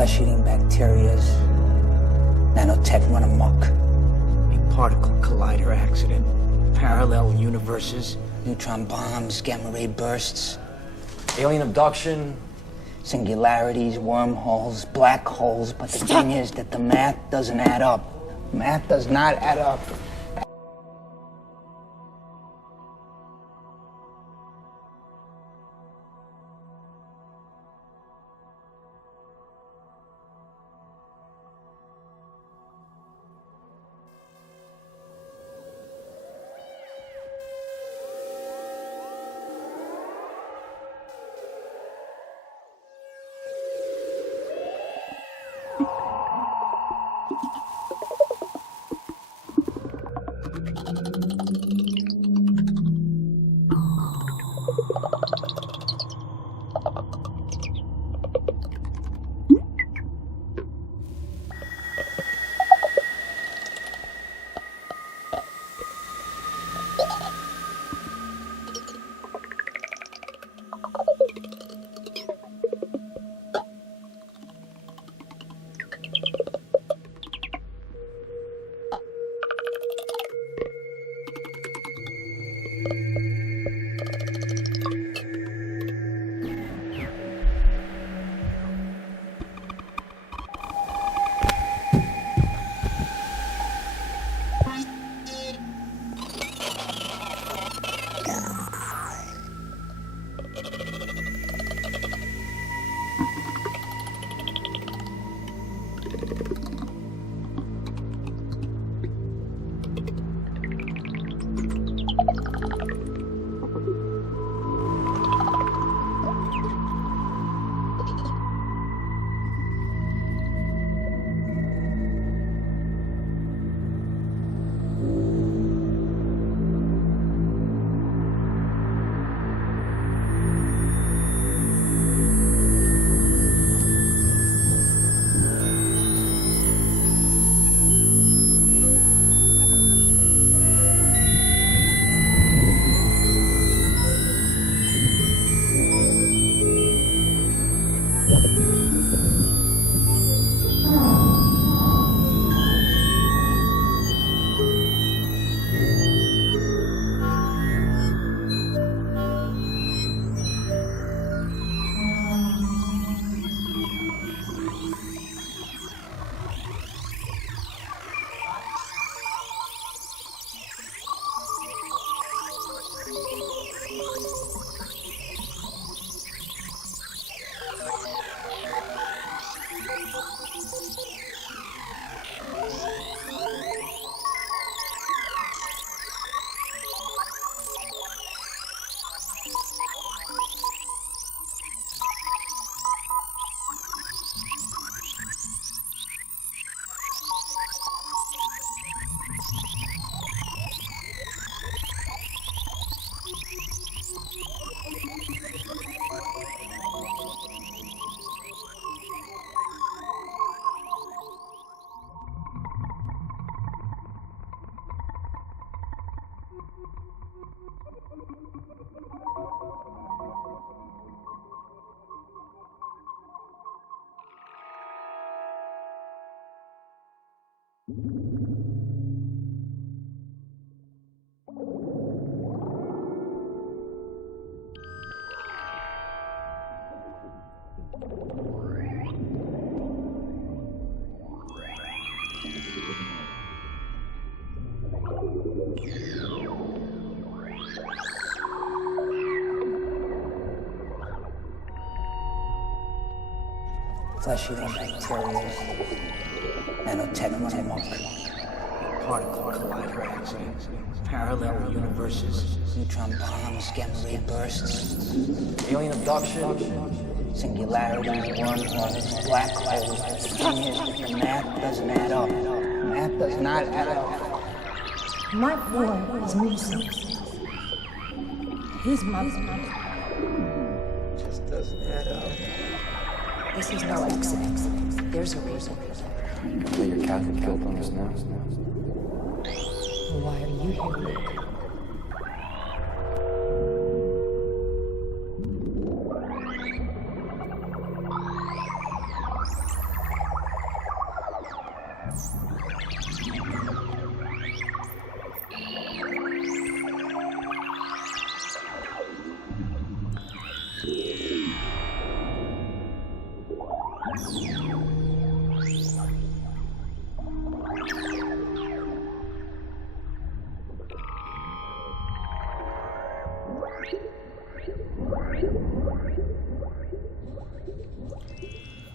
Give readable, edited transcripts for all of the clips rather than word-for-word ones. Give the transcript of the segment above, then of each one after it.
Flesh-eating bacterias. Nanotech run amok. A particle collider accident. Parallel universes. Neutron bombs, gamma ray bursts. Alien abduction. Singularities, wormholes, black holes. But the thing is that the math doesn't add up. Math does not add up. Flesh-eating bacterias. Nanotech run amok. Particle collider accident. Parallel universes. Neutron bombs, gamma ray bursts. Alien abduction. Singularities, wormholes, black holes. But the thing is that the math doesn't add up. Math does not add up. My boy is missing. His mother. Just doesn't add up. This is no accident. There's a reason. Lay your Catholic guilt on us now. Why are you here, Luke?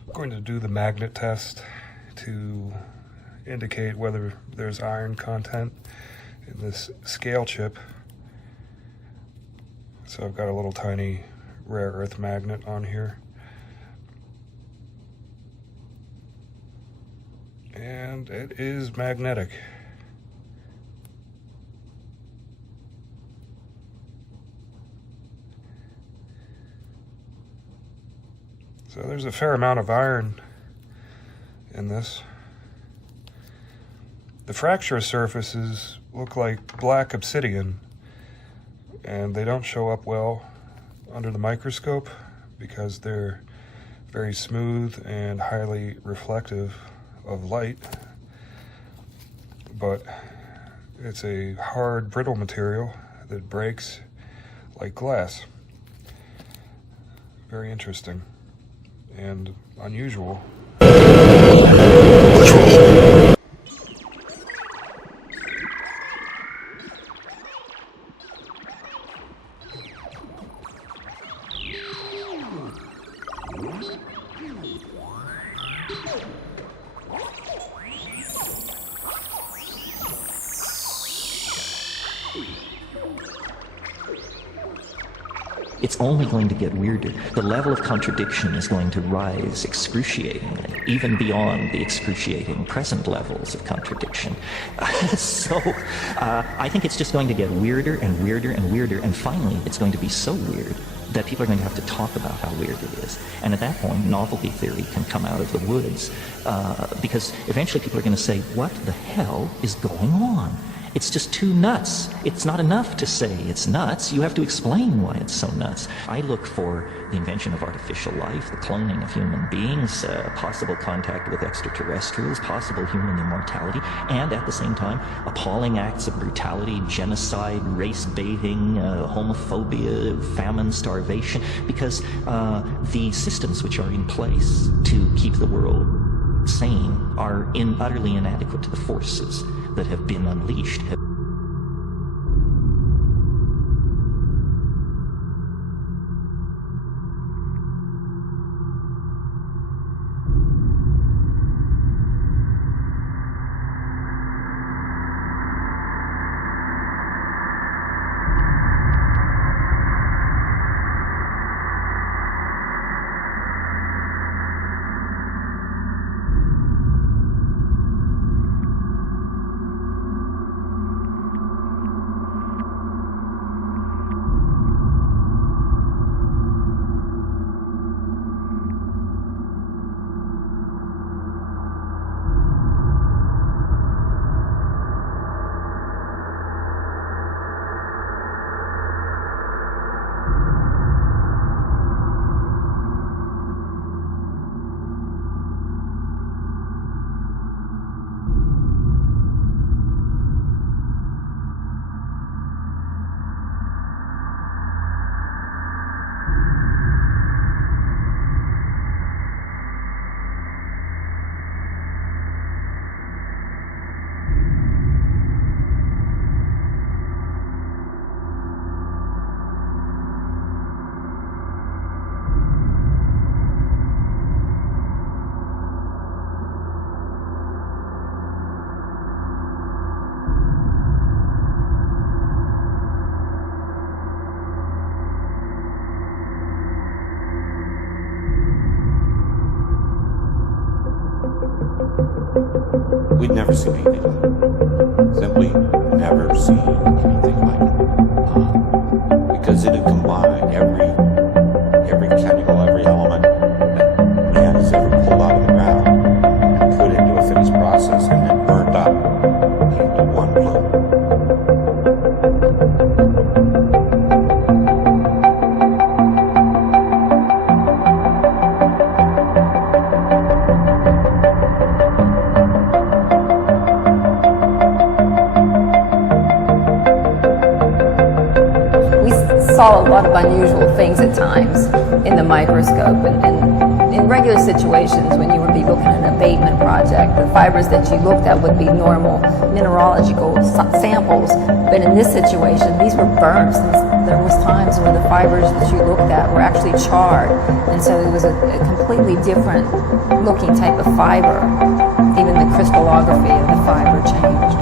I'm going to do the magnet test to indicate whether there's iron content in this scale chip. So I've got a little tiny rare earth magnet on here. And it is magnetic. So there's a fair amount of iron in this. The fracture surfaces look like black obsidian, and they don't show up well under the microscope because they're very smooth and highly reflective of light. But it's a hard, brittle material that breaks like glass. Very interesting and unusual. It's only going to get weirder. The level of contradiction is going to rise excruciatingly, even beyond the excruciating present levels of contradiction. I think it's just going to get weirder and weirder and weirder, and finally it's going to be so weird that people are going to have to talk about how weird it is. And at that point, novelty theory can come out of the woods, because eventually people are going to say, what the hell is going on? It's just too nuts. It's not enough to say it's nuts. You have to explain why it's so nuts. I look for the invention of artificial life, the cloning of human beings, possible contact with extraterrestrials, possible human immortality, and at the same time, appalling acts of brutality, genocide, race baiting, homophobia, famine, starvation, because the systems which are in place to keep the world sane are utterly inadequate to the forces that have been unleashed. We'd never seen anything like it. Simply never seen anything like it. Because it had combined every chemical, every element that man has ever pulled out of the ground and put into a finished process and then burnt up into one plume. Saw a lot of unusual things at times in the microscope, and In regular situations, when you would be looking at an abatement project, the fibers that you looked at would be normal mineralogical samples. But in this situation, these were burnt. There was times when the fibers that you looked at were actually charred. And so it was a completely different looking type of fiber. Even the crystallography of the fiber changed.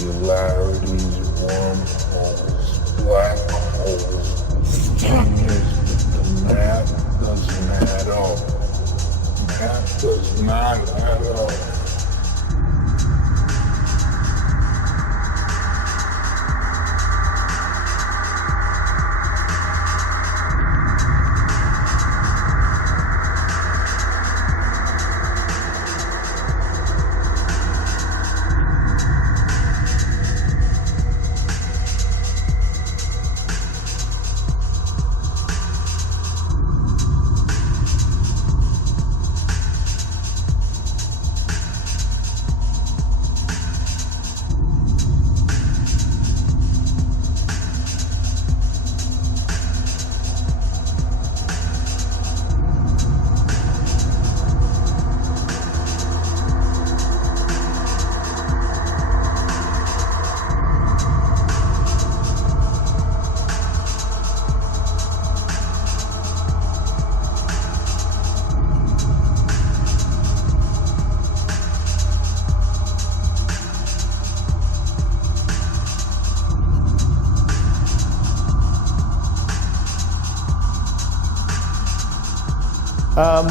Singularities, wormholes, black holes, fungus, but the math doesn't add up. Math does not add up.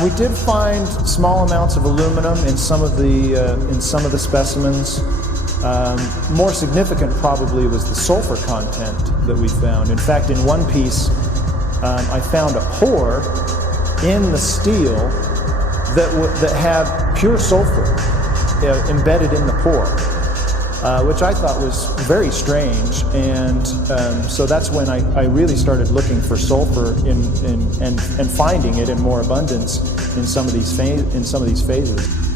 We did find small amounts of aluminum in some of the specimens. More significant probably was the sulfur content that we found. In fact, in one piece, I found a pore in the steel that had pure sulfur embedded in the pore, which I thought was very strange. And so that's when I really started looking for sulfur and finding it in more abundance in some of these phases.